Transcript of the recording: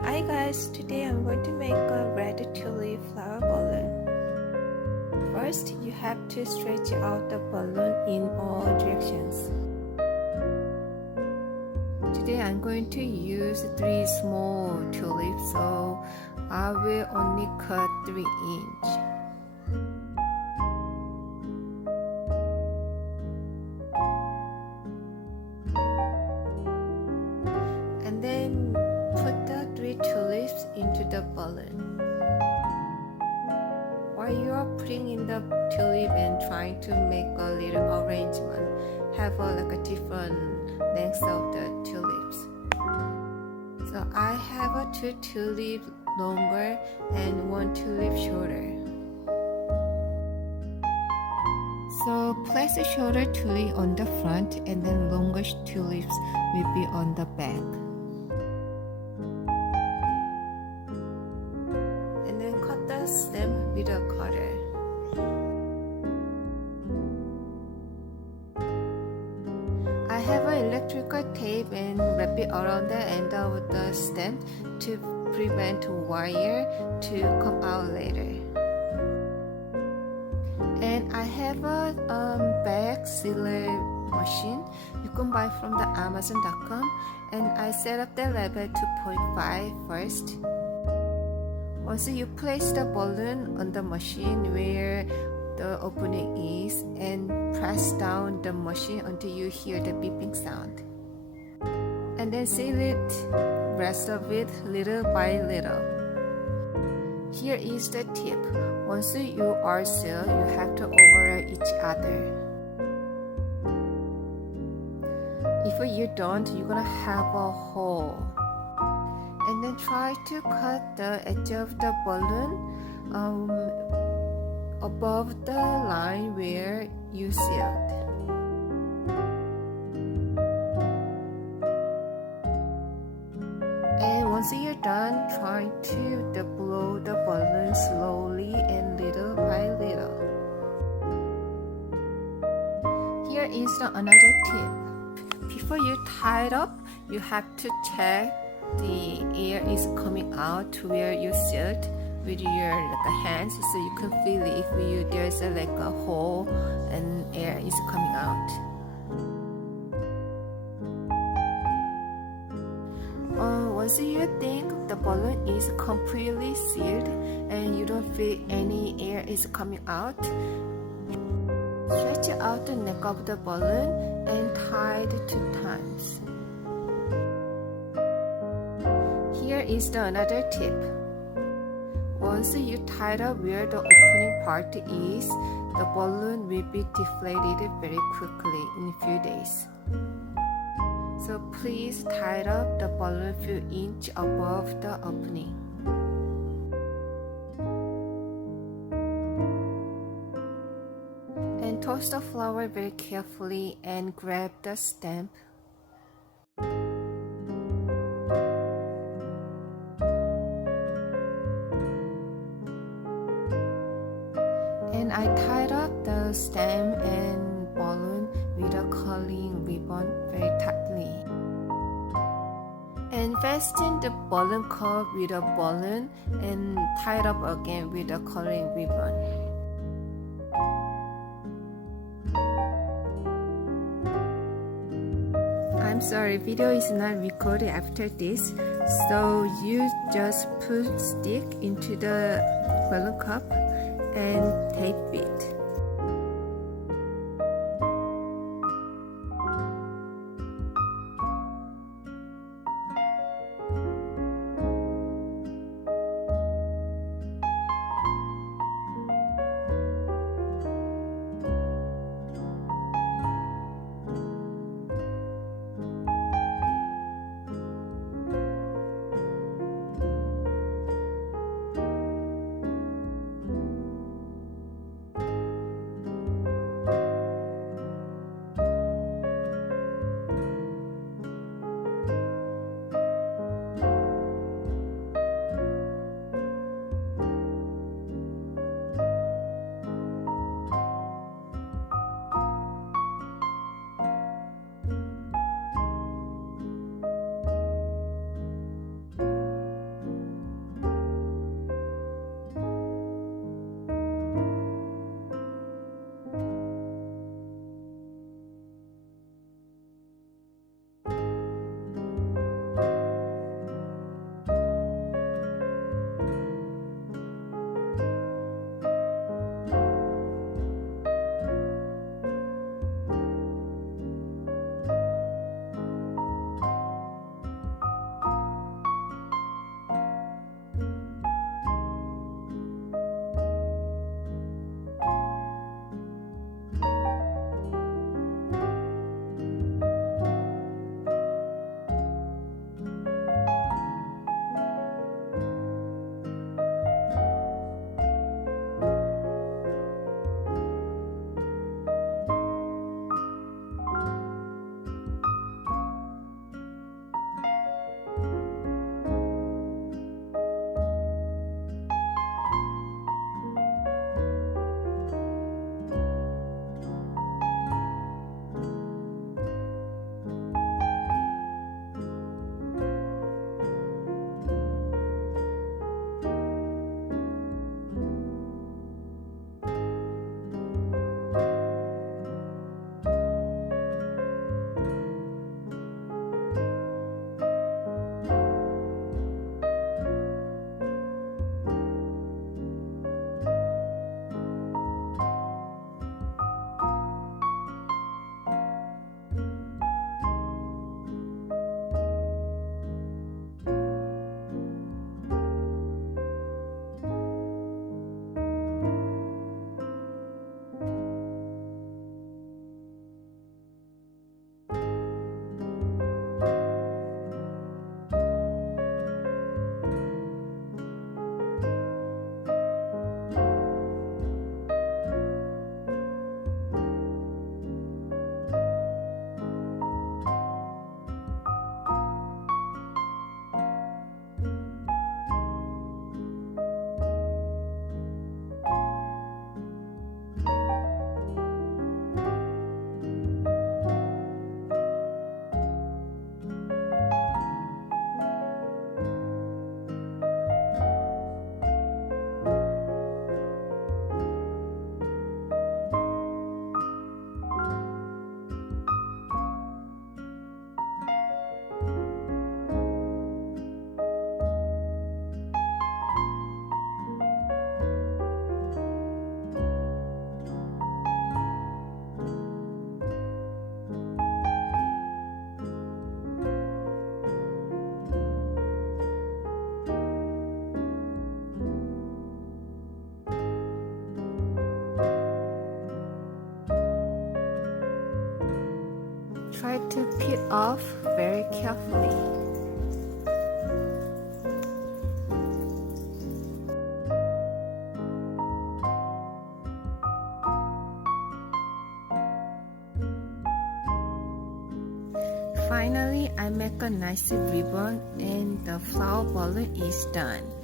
Hi guys, today I'm going to make a red tulip flower balloon. First, you have to stretch out the balloon in all directions. Today I'm going to use 3 small tulips, so I will only cut 3 inch. And then put the 3 tulips into the balloon. While you are putting in the tulip and trying to make a little arrangement, have like a different length of the tulips. So I have a 2 tulips longer and 1 tulip shorter. So place a shorter tulip on the front and then longer tulips will be on the back. And then cut the stem with a cutter. I have an electrical tape and wrap it around the end of the stem to prevent wire to come out later. And I have a bag sealer machine you can buy from the Amazon.com, and I set up the level to 0.5 first. Once you place the balloon on the machine where the opening is and press down the machine until you hear the beeping sound. And then seal it, rest of it little by little. Here is the tip. Once you are sealed, you have to overlap each other. If you don't, you're gonna have a hole. And then try to cut the edge of the balloon above the line where you sealed. And once you're done, try to blow the balloon slowly and little by little. Here is another tip. Before you tie it up, you have to check the air is coming out to where you sealed with your hands, so you can feel it if there's a hole and air is coming out. Once you think the balloon is completely sealed and you don't feel any air is coming out, stretch out the neck of the balloon and tie it 2 times. Here is another tip. Once you tie up where the opening part is, the balloon will be deflated very quickly in a few days. So please tie up the balloon a few inches above the opening. And toss the flower very carefully and grab the stem. And I tied up the stem and balloon with a curling ribbon very tightly. And fasten the balloon curve with a balloon and tie it up again with a curling ribbon. I'm sorry, video is not recorded after this, so you just put stick into the balloon cup and tape it. it off very carefully. Finally, I make a nice ribbon and the flower balloon is done.